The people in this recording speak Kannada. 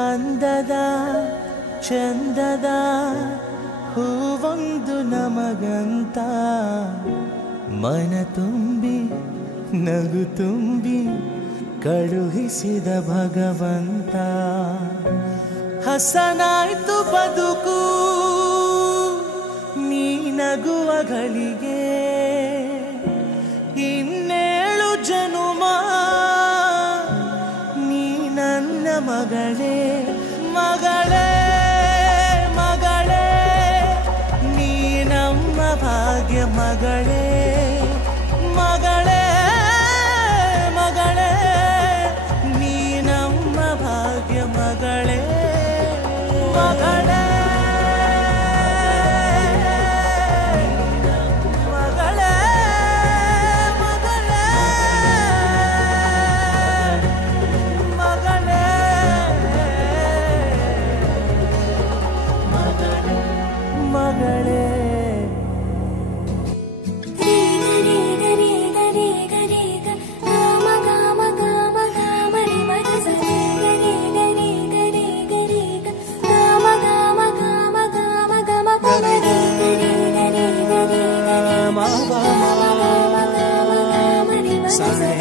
ಅಂದದ ಚಂದದ ಹೂವೊಂದು ನಮಗಂತ ಮನ ತುಂಬಿ ನಗು ತುಂಬಿ ಕಳುಹಿಸಿದ ಭಗವಂತ ಹಸನಾಯ್ತು ಬದುಕು ನೀ ನಗುವ ಗಳಿಗೆ ಇನ್ನೇಳು ಜನುಮ ನೀ ನನ್ನ ಮಗಳೇ ಮಗಳೇ ಮಗಳೇ ನೀ ನಮ್ಮ ಭಾಗ್ಯ ಮಗಳೇ ಮಗಳೇ ಮಗಳೇ ನೀ ನಮ್ಮ ಭಾಗ್ಯ ಮಗಳೇ ಮಗಳೇ Sorry.